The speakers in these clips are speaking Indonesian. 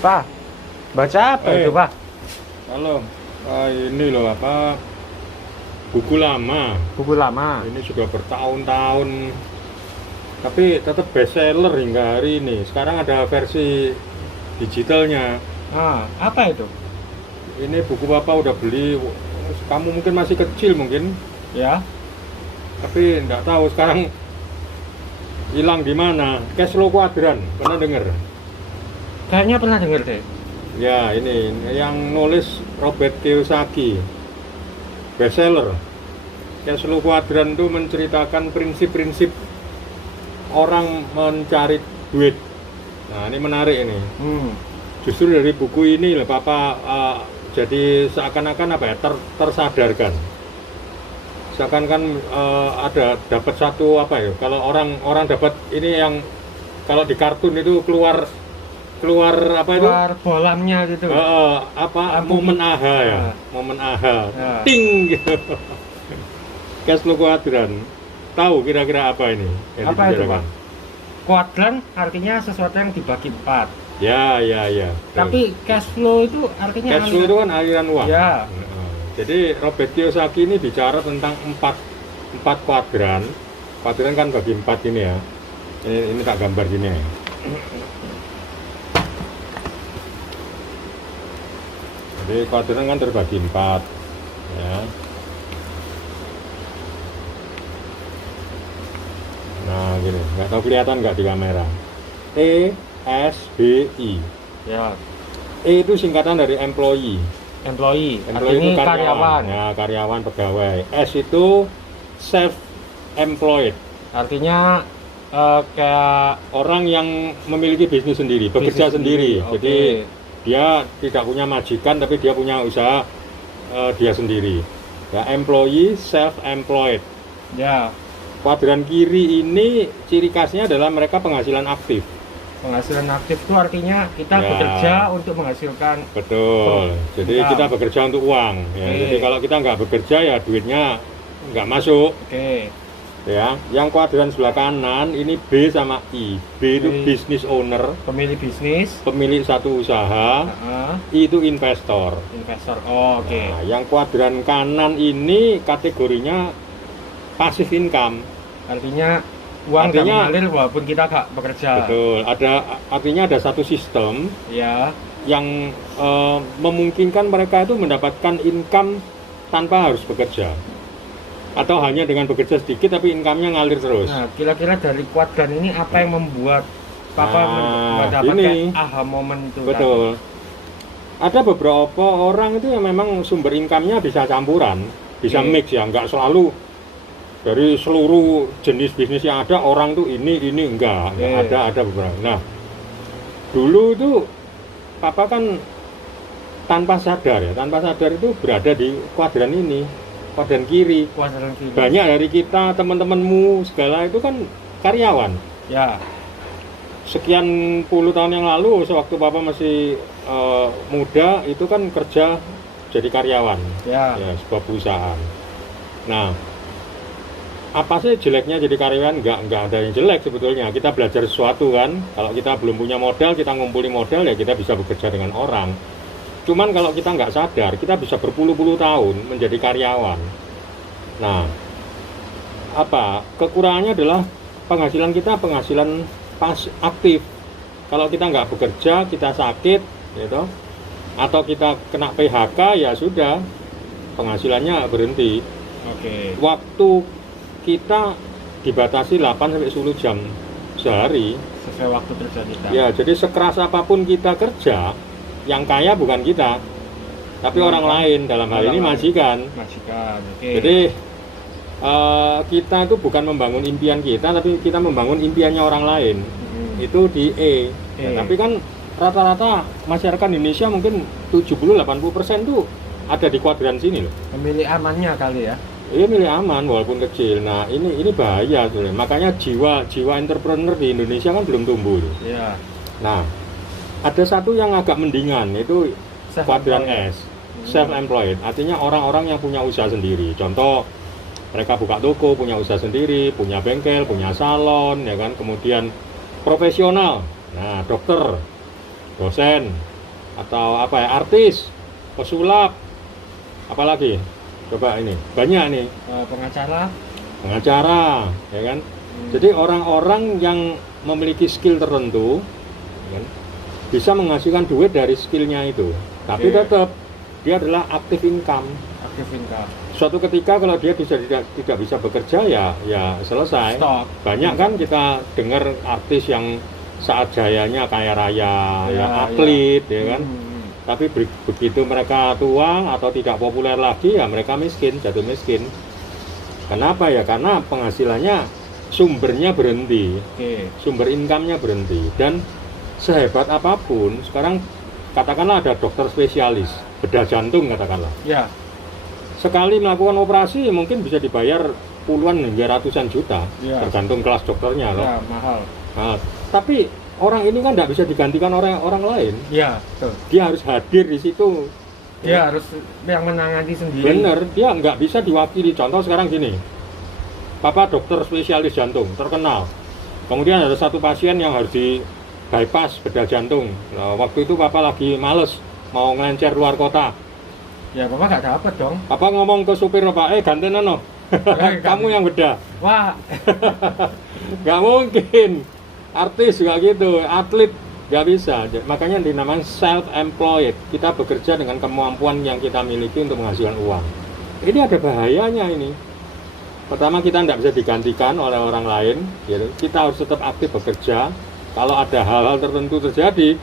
Pak, baca apa itu, Pak? Halo, ini loh apa buku lama. Buku lama. Ini sudah bertahun-tahun, tapi tetap bestseller hingga hari ini. Sekarang ada versi digitalnya. Ah, apa itu? Ini buku Papa udah beli. Kamu mungkin masih kecil mungkin, Ya. tapi nggak tahu sekarang hilang di mana. Cash Flow Quadrant, pernah dengar? Kayaknya pernah dengar deh. Ya, ini yang nulis Robert Kiyosaki, bestseller. Cash Flow Quadrant itu menceritakan prinsip-prinsip orang mencari duit. Nah, ini menarik ini. Justru dari buku ini lah Papa jadi seakan-akan apa ya, tersadarkan. Seakan-akan ada dapat satu apa ya, kalau orang dapat ini yang kalau di kartun itu keluar apa itu? Keluar bolamnya gitu. Apa momen aha ya, momen aha, Ya. ting gitu. Cash Flow Quadrant. Tahu kira-kira apa ini? Yang Apa itu, dibicarakan? Pak? Kuadran artinya sesuatu yang dibagi 4. Ya. Tapi cash flow itu artinya cash flow itu kan aliran uang. Ya. Nah, jadi Robert Kiyosaki ini bicara tentang empat kuadran. Kuadran kan bagi 4 ini ya. Ini tak gambar gini ya. Jadi kuadran kan terbagi 4 ya. Nah gini, nggak tahu kelihatan nggak di kamera. ESBI. Ya. E itu singkatan dari employee. Employee Employee itu artinya karyawan. Ya, karyawan pegawai. S itu self employed. Artinya kayak Orang yang memiliki bisnis sendiri, bekerja bisnis sendiri. Oke. Jadi dia tidak punya majikan tapi dia punya usaha dia sendiri. Ya, employee self employed. ya, Kuadran kiri ini ciri khasnya adalah mereka penghasilan aktif. penghasilan aktif itu artinya kita Ya. bekerja untuk menghasilkan. Betul. Jadi Income. kita bekerja untuk uang. Ya, Oke. jadi kalau kita nggak bekerja ya duitnya nggak masuk. Oke. Ya, yang kuadran sebelah kanan ini B sama I. B itu Oke. business owner, Pemilik bisnis. pemilik satu usaha. Heeh. I itu investor. Investor. Oh, oke. Nah, yang kuadran kanan ini kategorinya passive income. Artinya uang nggak Artinya- mengalir walaupun kita nggak bekerja. Betul. Artinya ada satu sistem Ya. yang memungkinkan mereka itu mendapatkan income tanpa harus bekerja. Atau hanya dengan bekerja sedikit tapi income-nya ngalir terus. Nah, kira-kira dari kuadran ini apa yang membuat Papa Nah, mendapatkan ini. aha momen itu? Betul. Ada beberapa orang itu yang memang sumber income-nya bisa campuran, bisa Oke. mix ya, nggak selalu dari seluruh jenis bisnis yang ada orang tuh ini enggak Oke. ada beberapa. Nah, dulu itu Papa kan tanpa sadar itu berada di kuadran ini, kuadran kiri. Kuadran kiri. Banyak dari kita teman-temanmu segala itu kan karyawan. Ya. Sekian puluh tahun yang lalu sewaktu Papa masih muda itu kan kerja jadi karyawan Ya. ya sebuah perusahaan. Nah, apa sih jeleknya jadi karyawan? Nggak ada yang jelek sebetulnya. Kita belajar sesuatu kan. Kalau kita belum punya modal, kita ngumpulin modal ya kita bisa bekerja dengan orang. Cuman kalau kita nggak sadar, kita bisa berpuluh-puluh tahun menjadi karyawan. Nah, apa kekurangannya adalah penghasilan kita penghasilan pas aktif. Kalau kita nggak bekerja, kita sakit, gitu, atau kita kena PHK ya sudah penghasilannya berhenti. Oke. Waktu kita dibatasi 8 sampai 10 jam sehari. Sesuai waktu kerja kita. Ya, jadi sekeras apapun kita kerja, yang kaya bukan kita, tapi orang lain, dalam hal ini majikan. Majikan. Oke. Jadi kita itu bukan membangun impian kita, tapi kita membangun impiannya orang lain. Itu di E. Ya, tapi kan rata-rata masyarakat Indonesia mungkin 70-80% tuh ada di kuadran sini loh. Memilih amannya kali ya. Iya, milih aman walaupun kecil. Nah, ini bahaya sebenarnya. Makanya jiwa entrepreneur di Indonesia kan belum tumbuh. Ya. Nah, ada satu yang agak mendingan, itu kuadran Self-employed. S, self employed. Artinya orang-orang yang punya usaha sendiri. Contoh Mereka buka toko, punya usaha sendiri, punya bengkel, punya salon, ya kan. Kemudian profesional, nah dokter, dosen, atau apa ya, artis, pesulap, apalagi, coba ini banyak nih, pengacara, ya kan. Jadi orang-orang yang memiliki skill tertentu, ya kan, bisa menghasilkan duit dari skillnya itu. Tapi tetap dia adalah active income. Suatu ketika kalau dia tidak bisa bekerja, ya selesai. Stop. Banyak kan kita dengar artis yang saat jayanya kaya raya, ya atlet, ya kan. Tapi begitu mereka tua atau tidak populer lagi, ya mereka miskin, jatuh miskin. Kenapa ya? Karena penghasilannya, sumbernya berhenti, sumber income-nya berhenti. Dan sehebat apapun, sekarang katakanlah ada dokter spesialis bedah jantung katakanlah. Ya. Sekali melakukan operasi mungkin bisa dibayar puluhan hingga ratusan juta, tergantung kelas dokternya loh. Ya, mahal. Nah, tapi orang ini kan tidak bisa digantikan orang lain. Ya, betul. Dia harus hadir di situ. Dia harus yang menangani sendiri. Bener, dia nggak bisa diwakili. Contoh sekarang gini, Papa dokter spesialis jantung terkenal. Kemudian ada satu pasien yang harus di bypass bedah jantung. Nah, waktu itu Papa lagi males mau ngelencer luar kota. Ya, Papa nggak dapat dong. Papa ngomong ke supir, Pak, gantian no. Kamu yang bedah. Wah, Nggak mungkin. Artis juga gitu, atlet nggak bisa. Makanya dinamakan self-employed. Kita bekerja dengan kemampuan yang kita miliki untuk menghasilkan uang. Ini ada bahayanya ini. Pertama, kita tidak bisa digantikan oleh orang lain. Gitu. Kita harus tetap aktif bekerja. Kalau ada hal-hal tertentu terjadi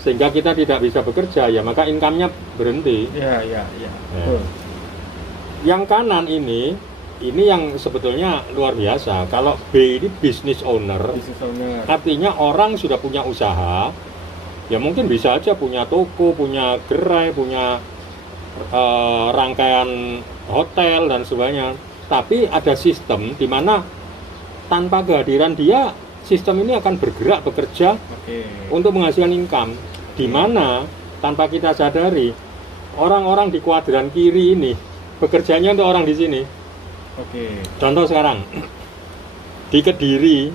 sehingga kita tidak bisa bekerja, ya maka income-nya berhenti. Ya. Yang kanan ini yang sebetulnya luar biasa. Kalau B ini business owner, artinya orang sudah punya usaha, ya mungkin bisa aja punya toko, punya gerai, punya rangkaian hotel dan sebagainya. Tapi ada sistem di mana tanpa kehadiran dia, sistem ini akan bergerak bekerja untuk menghasilkan income. Di mana tanpa kita sadari, orang-orang di kuadran kiri ini bekerjanya untuk orang di sini. Contoh sekarang di Kediri,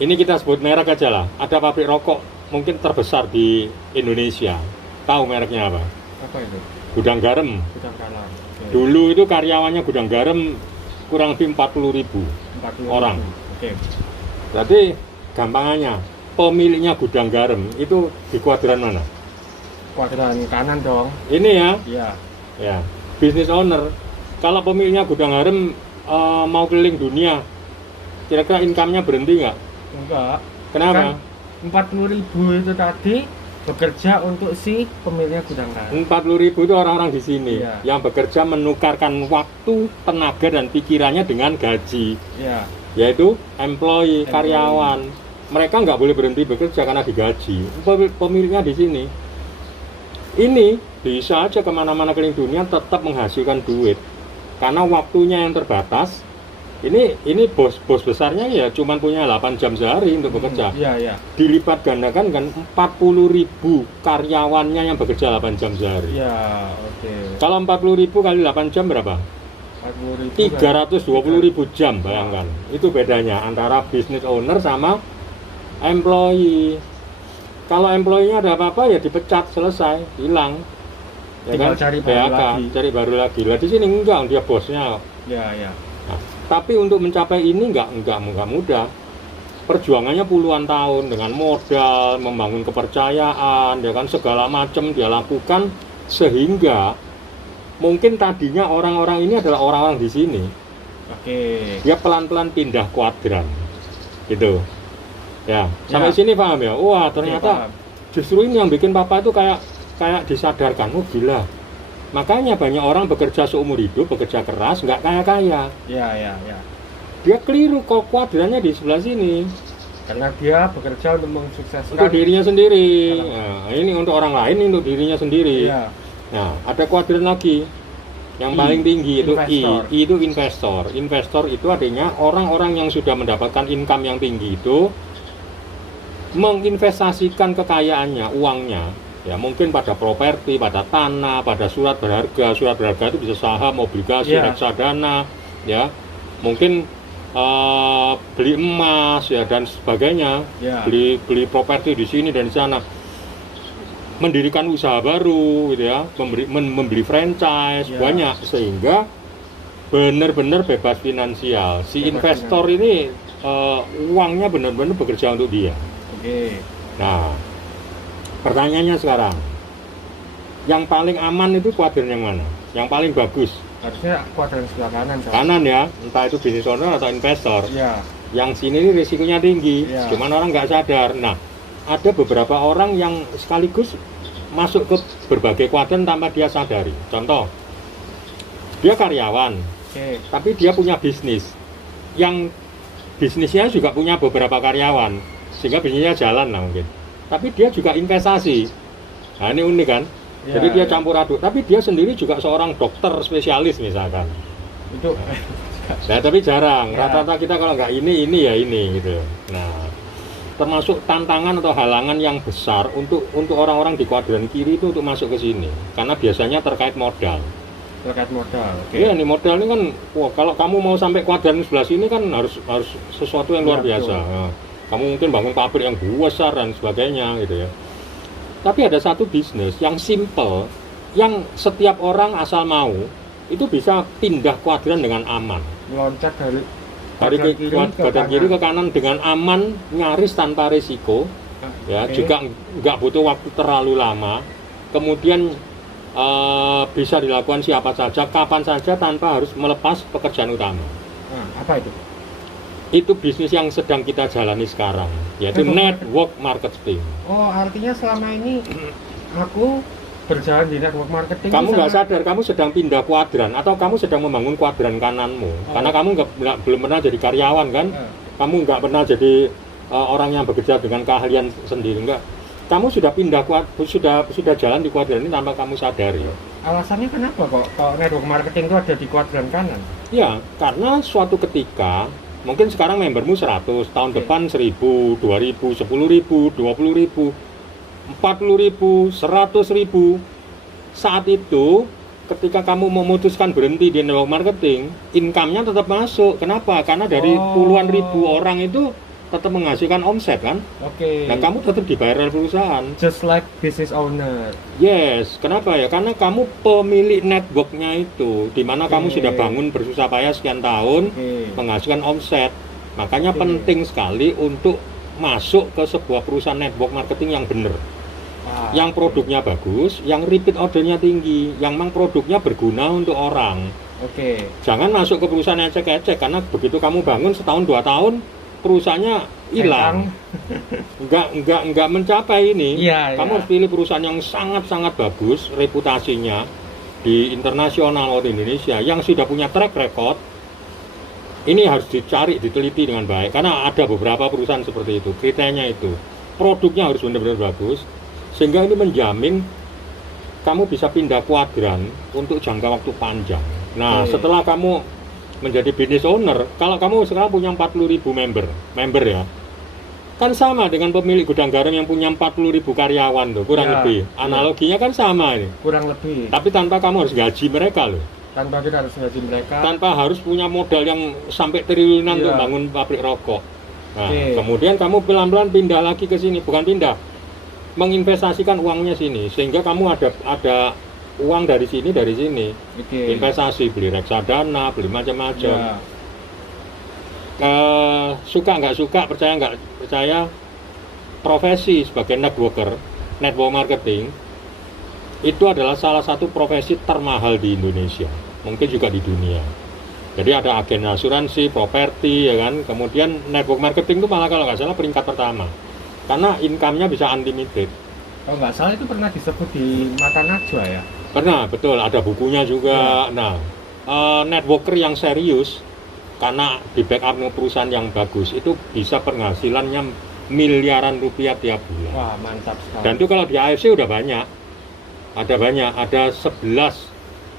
ini kita sebut merek aja lah. Ada pabrik rokok mungkin terbesar di Indonesia. Tahu mereknya apa? Apa itu? Gudang Garam. Dulu itu karyawannya Gudang Garam kurang lebih 40.000 orang. Berarti gampangannya, pemiliknya Gudang Garam itu di kuadran mana? Kuadran kanan dong. Ini ya? Iya. Ya, business owner. Kalau pemiliknya Gudang Garam mau keliling dunia, kira-kira income-nya berhenti nggak? Enggak. Kenapa? Kan 40.000 itu tadi bekerja untuk si pemiliknya Gudang Garam. 40.000 itu orang-orang di sini yang bekerja menukarkan waktu, tenaga dan pikirannya dengan gaji. Yaitu employee, karyawan. Mereka nggak boleh berhenti bekerja karena digaji. Pemiliknya di sini. Ini bisa aja kemana-mana keliling dunia tetap menghasilkan duit karena waktunya yang terbatas. Ini bos besarnya ya cuma punya 8 jam sehari untuk bekerja. Dilipat gandakan kan 40.000 karyawannya yang bekerja 8 jam sehari. Kalau 40.000 kali 8 jam berapa? 320.000 jam, bayangkan. Itu bedanya antara business owner sama employee. Kalau employee-nya ada apa-apa ya dipecat, selesai, hilang. Ya kan? Cari baru lagi. Lah di sini enggak, dia bosnya. Nah, tapi untuk mencapai ini enggak mudah. Perjuangannya puluhan tahun dengan modal, membangun kepercayaan, ya kan, segala macam dia lakukan sehingga mungkin tadinya orang-orang ini adalah orang-orang di sini. Dia pelan-pelan pindah kuadran. Gitu. Ya, sampai sini paham ya? Wah, ternyata justru ini yang bikin Papa itu kayak disadarkan, oh gila. Makanya banyak orang bekerja seumur hidup, bekerja keras, nggak kaya-kaya. Dia keliru, kok kuadrannya di sebelah sini. Karena dia bekerja untuk mensukseskan untuk dirinya sendiri. Nah, ini untuk orang lain, untuk dirinya sendiri. Nah, ada kuadran lagi. Yang paling tinggi itu investor. I itu investor. Investor itu artinya orang-orang yang sudah mendapatkan income yang tinggi itu menginvestasikan kekayaannya, uangnya Ya mungkin pada properti, pada tanah, pada surat berharga. Surat berharga itu bisa saham, obligasi, Iya. reksadana, ya. Mungkin beli emas ya dan sebagainya. Ya. Beli properti di sini dan di sana. Mendirikan usaha baru gitu ya, membeli franchise Ya. banyak sehingga benar-benar bebas finansial. Si Bebas investor ini uangnya benar-benar bekerja untuk dia. Oke. Nah, pertanyaannya sekarang, yang paling aman itu kuadran yang mana? Yang paling bagus? Harusnya kuadran sebelah kanan kan? Kanan ya, entah itu business owner atau investor. Iya. Yang sini ini risikonya tinggi, Iya. cuman orang nggak sadar. Nah, ada beberapa orang yang sekaligus masuk ke berbagai kuadran tanpa dia sadari. Contoh, dia karyawan, Oke. tapi dia punya bisnis. Yang bisnisnya juga punya beberapa karyawan, sehingga bisnisnya jalan lah mungkin. Tapi dia juga investasi. Nah ini unik kan? Ya, Jadi dia ya. campur aduk. Tapi dia sendiri juga seorang dokter spesialis misalkan. Itu Nah tapi jarang. Ya. Rata-rata kita kalau nggak ini ya ini gitu. Nah termasuk tantangan atau halangan yang besar untuk orang-orang di kuadran kiri itu untuk masuk ke sini. Karena biasanya terkait modal. terkait modal. Oke. Iya nih modal ini kan, wah kalau kamu mau sampai kuadran sebelah sini kan harus sesuatu yang luar Ya, biasa. betul. Nah, kamu mungkin bangun pabrik yang besar dan sebagainya gitu ya. Tapi ada satu bisnis yang simple, yang setiap orang asal mau itu bisa pindah kuadran dengan aman. Loncat dari Dari kuadran kiri ke kanan dengan aman, nyaris tanpa risiko. Ya, Oke. juga nggak butuh waktu terlalu lama. Kemudian bisa dilakukan siapa saja, kapan saja tanpa harus melepas pekerjaan utama. Nah, apa itu? Itu bisnis yang sedang kita jalani sekarang, yaitu network marketing. Oh, artinya selama ini aku berjalan di network marketing. Kamu itu nggak sama- sadar, kamu sedang pindah kuadran atau kamu sedang membangun kuadran kananmu. Karena kamu belum pernah jadi karyawan kan? Eh, Kamu nggak pernah jadi orang yang bekerja dengan keahlian sendiri, enggak. Kamu sudah pindah sudah jalan di kuadran ini tanpa kamu sadari. Alasannya kenapa kok kalau network marketing itu ada di kuadran kanan? Ya, karena suatu ketika mungkin sekarang membermu 100, tahun Oke. depan 1000, 2000, 10.000, 20.000, 40.000, 100.000. Saat itu ketika kamu memutuskan berhenti di network marketing, income-nya tetap masuk. Kenapa? Karena dari Oh. puluhan ribu orang itu tetap menghasilkan omset kan. Oke. Nah, kamu tetap dibayar oleh perusahaan. Just like business owner. Yes, kenapa ya? Karena kamu pemilik networknya itu, di mana kamu Oke. sudah bangun bersusah payah sekian tahun, Oke. menghasilkan omset. Makanya Oke. penting sekali untuk masuk ke sebuah perusahaan network marketing yang benar, Ah, yang produknya bagus, yang repeat ordernya tinggi, yang memang produknya berguna untuk orang. Oke. Jangan masuk ke perusahaan ecek-ecek, karena begitu kamu bangun setahun 2 tahun, perusahaannya hilang, nggak mencapai ini. Iya, Kamu iya. harus pilih perusahaan yang sangat-sangat bagus reputasinya di internasional atau di Indonesia, yang sudah punya track record. Ini harus dicari, diteliti dengan baik, karena ada beberapa perusahaan seperti itu. Kriterianya itu, produknya harus benar-benar bagus, sehingga ini menjamin kamu bisa pindah kuadran untuk jangka waktu panjang. Nah, Oke. setelah kamu menjadi business owner, kalau kamu sekarang punya 40.000 member ya, kan sama dengan pemilik gudang garam yang punya 40.000 karyawan tuh, kurang Ya, lebih. ya. Analoginya kan sama ini. Kurang lebih. Tapi tanpa kamu harus gaji mereka loh. Tanpa kita harus gaji mereka. Tanpa harus punya modal yang sampai triliunan Iya. untuk bangun pabrik rokok. Nah, Oke. kemudian kamu pelan-pelan pindah lagi ke sini, bukan pindah, menginvestasikan uangnya sini, sehingga kamu ada uang dari sini. Oke. Investasi, beli reksadana, beli macam-macam. Ya. Suka nggak suka, percaya nggak percaya, profesi sebagai networker, network marketing itu adalah salah satu profesi termahal di Indonesia, mungkin juga di dunia. Jadi ada agen asuransi, properti, ya kan. Kemudian network marketing itu malah kalau nggak salah peringkat pertama, karena income-nya bisa unlimited. Kalau nggak salah itu pernah disebut di Mata Najwa ya. Pernah, betul, ada bukunya juga. Nah, networker yang serius, karena di backup dengan perusahaan yang bagus, itu bisa penghasilannya miliaran rupiah tiap bulan. Wah, mantap sekali. Dan itu kalau di AFC udah banyak. Ada 11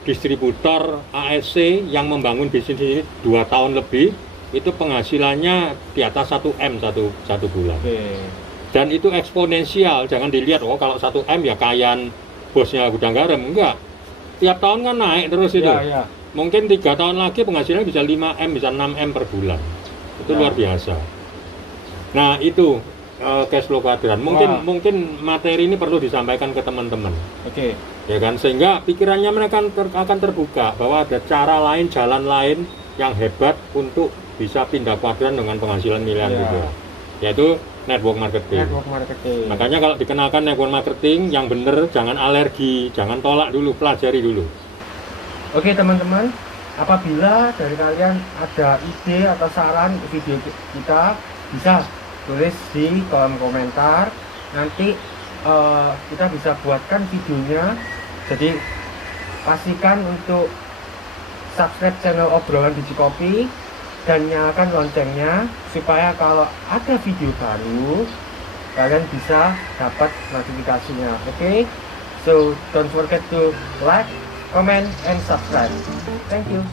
distributor AFC yang membangun bisnis ini 2 tahun lebih, itu penghasilannya di atas 1 M satu bulan. Oke. Dan itu eksponensial, jangan dilihat oh kalau 1 M ya kayan bosnya Gudang Garam, enggak. Tiap tahun kan naik terus itu. Ya. Mungkin 3 tahun lagi penghasilannya bisa 5 M, bisa 6 M per bulan. Itu luar biasa. Nah itu cash flow kuadran. Mungkin materi ini perlu disampaikan ke teman-teman. Oke. Ya kan, sehingga pikirannya mereka akan terbuka bahwa ada cara lain, jalan lain yang hebat untuk bisa pindah kuadran dengan penghasilan miliaran rupiah. Yaitu network marketing. Makanya kalau dikenalkan network marketing yang benar, jangan alergi, jangan tolak dulu, pelajari dulu. Oke teman-teman, apabila dari kalian ada ide atau saran video kita, bisa tulis di kolom komentar. Nanti kita bisa buatkan videonya. Jadi pastikan untuk subscribe channel Obrolan Biji Kopi dan nyalakan loncengnya supaya kalau ada video baru kalian bisa dapat notifikasinya. Oke? So don't forget to like, comment, and subscribe. Thank you.